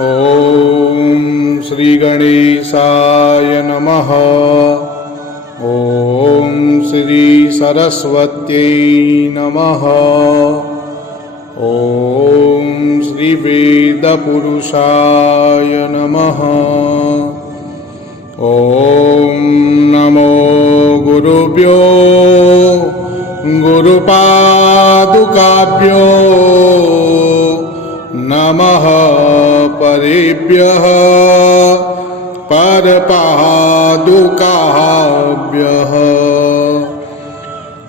ओम श्री गणेशाय नमः। ओम श्री सरस्वत्यै नमः। ओम श्री वेदपुरुषाय नमः। ओम नमो गुरुभ्यो गुरुपादुकाभ्यो नमः। परेभ्यः परपादुकाभ्यः।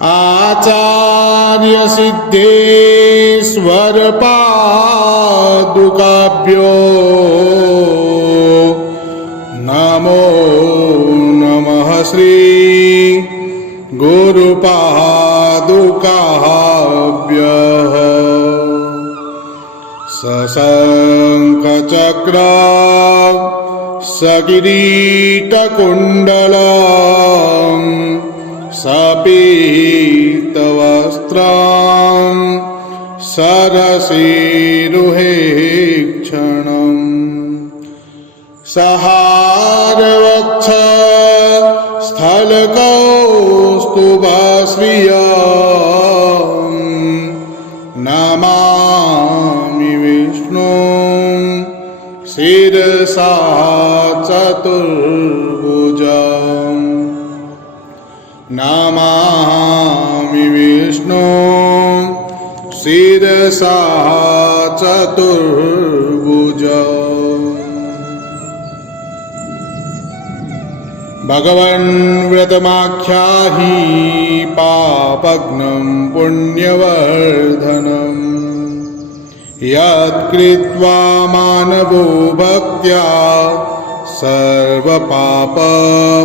आचार्य सिद्धेश्वर पादुकाभ्यो नमो नमः। श्री गुरुपादुकाभ्यः। सशंखचक्र सकिरीटकुण्डलं सपीतवस्त्रं सरसीरुहेक्षणं सहारवक्ष स्थलकौस्तुभश्रियं नमामि विष्णुं शिरसा चतुर्भुजं। नमामि विष्णुं शिरसा चतुर्भुजम्। भगवन् व्रतमाख्याहि पापघ्नं पुण्यवर्धनम् यत्कृत्वा मानवो भक्त्या सर्वपाप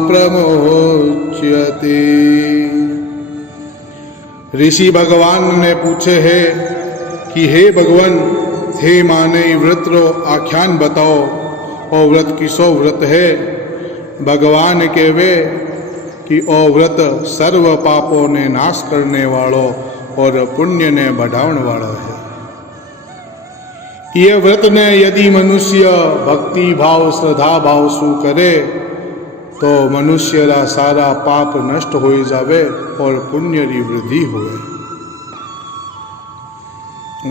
प्रमोच्यते। ऋषि भगवान ने पूछे है कि हे भगवान, हे माने व्रत रो आख्यान बताओ और व्रत किसो व्रत है। भगवान कहवे कि ओ व्रत सर्व पापों ने नाश करने वालो और पुण्य ने बढ़ावण वालो है। ये व्रत ने यदि मनुष्य भक्ति भाव श्रद्धा भाव सु करे तो मनुष्य रा सारा पाप नष्ट हो जावे और पुण्य री वृद्धि होवे।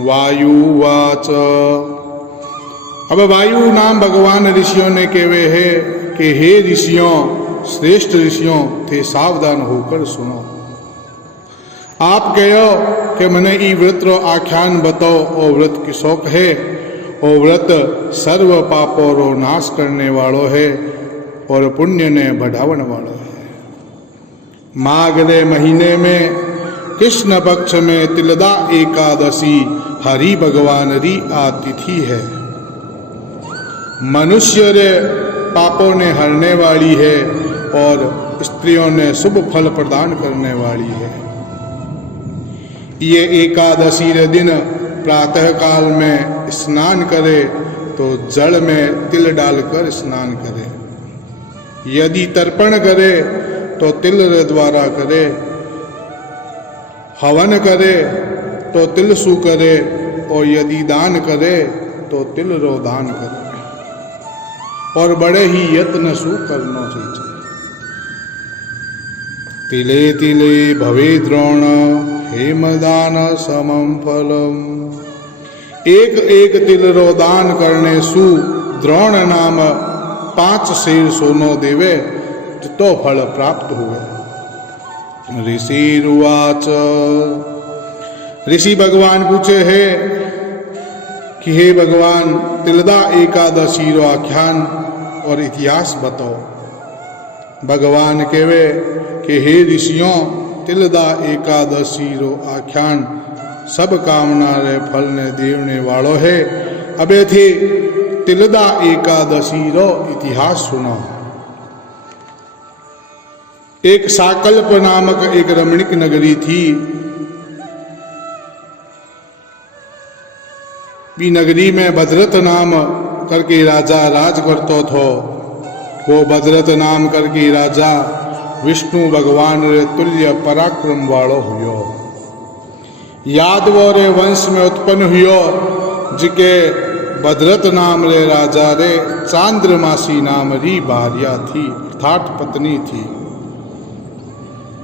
वायुवाच। अब वायु नाम भगवान ऋषियों ने कहवे है कि हे ऋषियों, श्रेष्ठ ऋषियों, थे सावधान होकर सुनो। आप कहो कि मने ई व्रत रो आख्यान बताओ। ओ व्रत किसो है। ओ व्रत सर्व पापों रो नाश करने वालो है और पुण्य ने बढ़ावन वालो है। माघ रे महीने में कृष्ण पक्ष में तिलदा एकादशी हरि भगवान री आतिथि है। मनुष्य रे पापों ने हरने वाली है और स्त्रियों ने शुभ फल प्रदान करने वाली है। ये एकादशी रे दिन प्रातः काल में स्नान करे तो जल में तिल डालकर स्नान करे। यदि तर्पण करे तो तिल रे द्वारा करे। हवन करे तो तिल सु करे और यदि दान करे तो तिल रो दान करे और बड़े ही यत्न सु करना चाहिए। तिले तिले भवे द्रोण हेमदान समम फलम। एक एक तिल रो दान करने सु द्रोण नाम 5 शेर सोनो देवे तो फल प्राप्त हुए। ऋषिरुवाच। ऋषि भगवान पूछे है कि हे भगवान, तिलदा एकादशी रो आख्यान और इतिहास बताओ। भगवान कहवे कि हे ऋषियों, तिलदा एकादशी रो आख्यान सब कामना रे फल ने देवने वालो है। अबे थे तिलदा एकादशी रो इतिहास सुनो। एक साकल्प नामक एक रमणीक नगरी थी। भी नगरी में भद्रत नाम करके राजा राज करतो थो। वो भद्रत नाम करके राजा विष्णु भगवान रे तुल्य पराक्रम वालो हुयो। यादवों रे वंश में उत्पन्न हुयो जिके भद्रत नाम रे राजा रे चांद्रमासी नाम री भार्या थी, अर्थात पत्नी थी।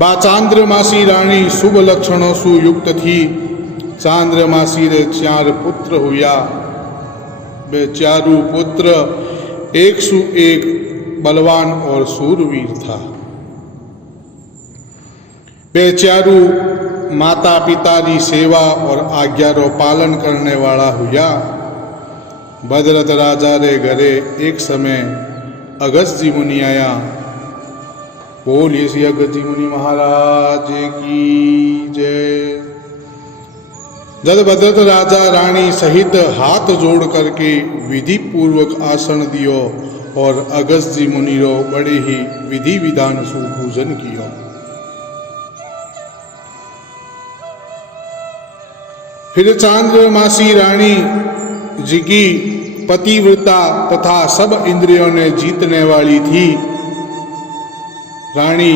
बा चांद्रमासी रानी शुभ लक्षणों से युक्त थी। चांद्रमासी रे 4 पुत्र हुआ। वे 4 पुत्र 101 बलवान और सूरवीर था। वे 4 माता पिता की सेवा और आज्ञा रो पालन करने वाला हुआ। भद्रत राजा रे घरे एक समय अगस्त जी मुनि आया। बोलिए श्री अगस्त जी मुनि महाराज की जय। जब भद्रत राजा रानी सहित हाथ जोड़ करके विधि पूर्वक आसन दियो और अगस्त जी मुनि रो बड़े ही विधि विधान से पूजन कियो। फिर चांद्रमासी रानी जी की पतिव्रता तथा सब इंद्रियों ने जीतने वाली थी। रानी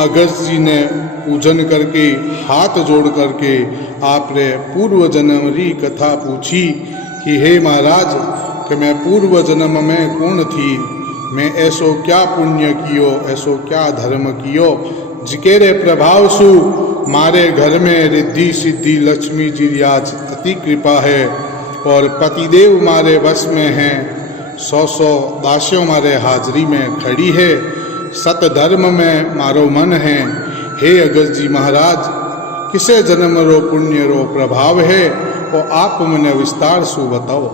अगस्त जी ने पूजन करके हाथ जोड़ करके आपने पूर्व जन्म री कथा पूछी कि हे महाराज कि मैं पूर्व जन्म में कौन थी, मैं ऐसो क्या पुण्य कियो, ऐसो क्या धर्म कियो जिकेरे प्रभाव सु मारे घर में रिद्धि सिद्धि लक्ष्मी जी आज अति कृपा है और पतिदेव मारे वश में हैं। 100 दासियों मारे हाजरी में खड़ी है। सत धर्म में मारो मन है। हे अगस्त जी महाराज किसे जन्म रो पुण्य रो प्रभाव है वो आप मने विस्तार सु बताओ।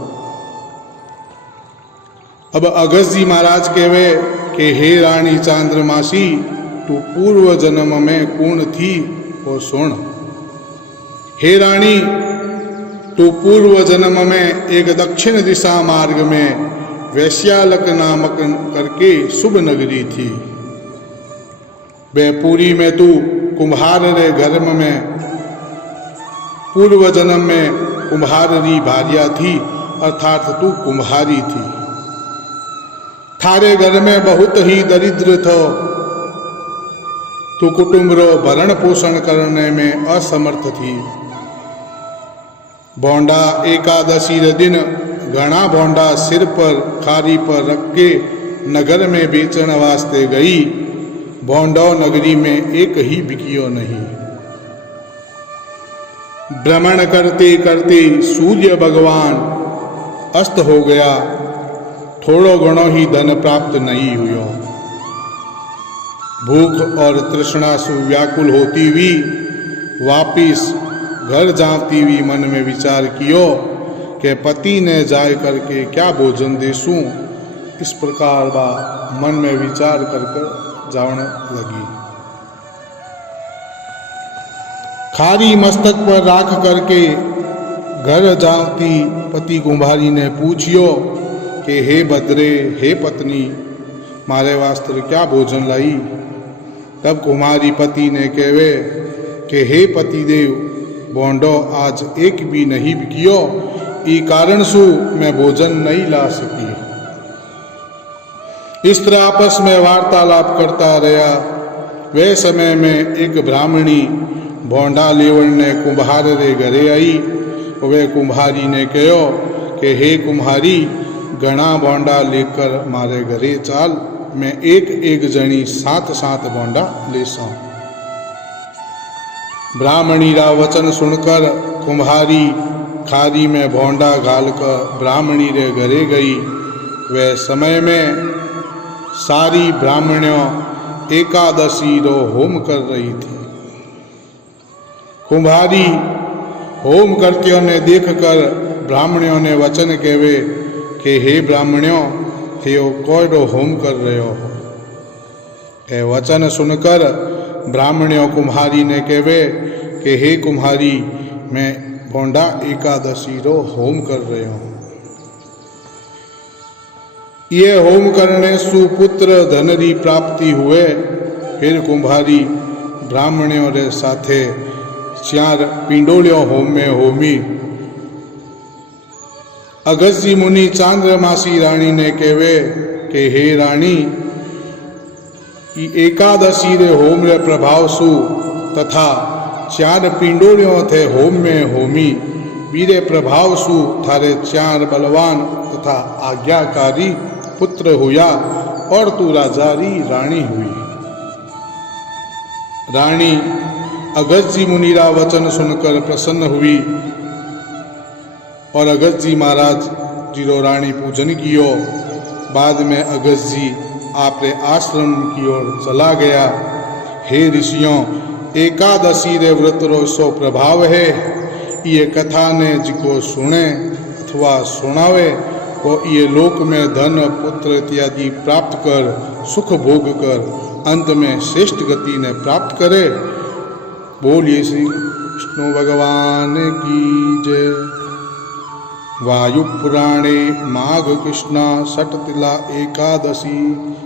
अब अगस्त जी महाराज कहवे कि हे रानी चांद्रमासी तू पूर्व जन्म में कौन थी वो सुन। हे रानी तू पूर्व जन्म में एक दक्षिण दिशा मार्ग में वैश्यालक नामक करके शुभ नगरी थी। वे पूरी में तू कुम्हार रे घर में पूर्व जन्म में कुम्हार री भार्या थी, अर्थात तू कुम्हारी थी। थारे घर में बहुत ही दरिद्र थो। तू कुटुंब रो भरण पोषण करने में असमर्थ थी। भोंडा एकादशी रे दिन घना भोंडा सिर पर खारी पर रख के नगर में बेचन वास्ते गई। भोंडो नगरी में एक ही बिकियो नहीं। भ्रमण करते करते सूर्य भगवान अस्त हो गया। थोड़ो घणो ही धन प्राप्त नहीं हुआ। भूख और तृष्णा से व्याकुल होती हुई वापिस घर जाती हुई मन में विचार कियो कि पति ने जाय करके क्या भोजन देसूं। इस प्रकार बा मन में विचार करके जाने लगी। खारी मस्तक पर राख करके घर जाती पति कुम्हारी ने पूछियो कि हे भद्रे हे पत्नी मारे वास्ते क्या भोजन लाई। तब कुम्हारी पति ने कहवे कि हे पतिदेव बोंडो आज एक भी नहीं बिकियो, ई कारण सु मैं भोजन नहीं ला सकी। इस तरह आपस में वार्तालाप करता रहा। वे समय में एक ब्राह्मणी भोंडा लेवण ने कुम्हार रे घरे आई। वे कुम्हारी ने कहो कि हे कुम्हारी घना भोंडा लेकर मारे घरे चाल, मैं एक एक जनी 7 भोंडा लेसा। ब्राह्मणी रा वचन सुनकर कुम्हारी खारी में भोंडा घालकर ब्राह्मणी रे घरे गई। वे समय में सारी ब्राह्मणों एकादशी रो होम कर रही थी। कुम्हारी होम करते ने देखकर ब्राह्मणों ने वचन कहवे कि हे ब्राह्मणों थियो कोयडो होम कर रहे हो। ए वचन सुनकर ब्राह्मणों कुम्हारी ने कहवे कि हे कुम्हारी मैं भोंडा एकादशी रो होम कर रहे हूँ। ये होम करने सुपुत्र धनरी प्राप्ति हुए। फिर कुम्हारी ब्राह्मणों रे साथे 4 पिंडोलियों होम में होमी। अगस्त जी मुनि चांद्रमासी रानी ने कहवे कि हे रानी एकादशी रे होम रे प्रभाव सु तथा 4 पिंडोलियों थे होम में होमी वीरे प्रभाव सु थारे 4 बलवान तथा आज्ञाकारी पुत्र हुआ और तू राजारी रानी हुई। रानी अगस्त जी मुनिरा वचन सुनकर प्रसन्न हुई और अगस्त जी महाराज जी रो रानी पूजन कियो। बाद में अगस्त जी आपरे आश्रम की ओर चला गया। हे ऋषियों, एकादशी रे व्रत रो सो प्रभाव है। ये कथा ने जिको सुने अथवा सुनावे वो ये लोक में धन पुत्र इत्यादि प्राप्त कर सुख भोग कर अंत में श्रेष्ठ गति ने प्राप्त करे। बोलिए श्री विष्णु भगवान की जय। वायु पुराणे माघ कृष्णा षटतिला एकादशी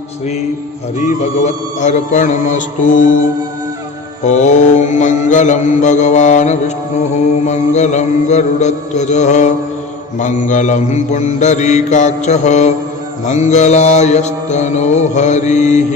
श्री हरि भगवत अर्पणमस्तु। ओम मंगलम भगवान विष्णु मंगलम गरुड़ध्वजः मंगलम पुंडरीकाक्षः मंगलायस्तनो हरिः।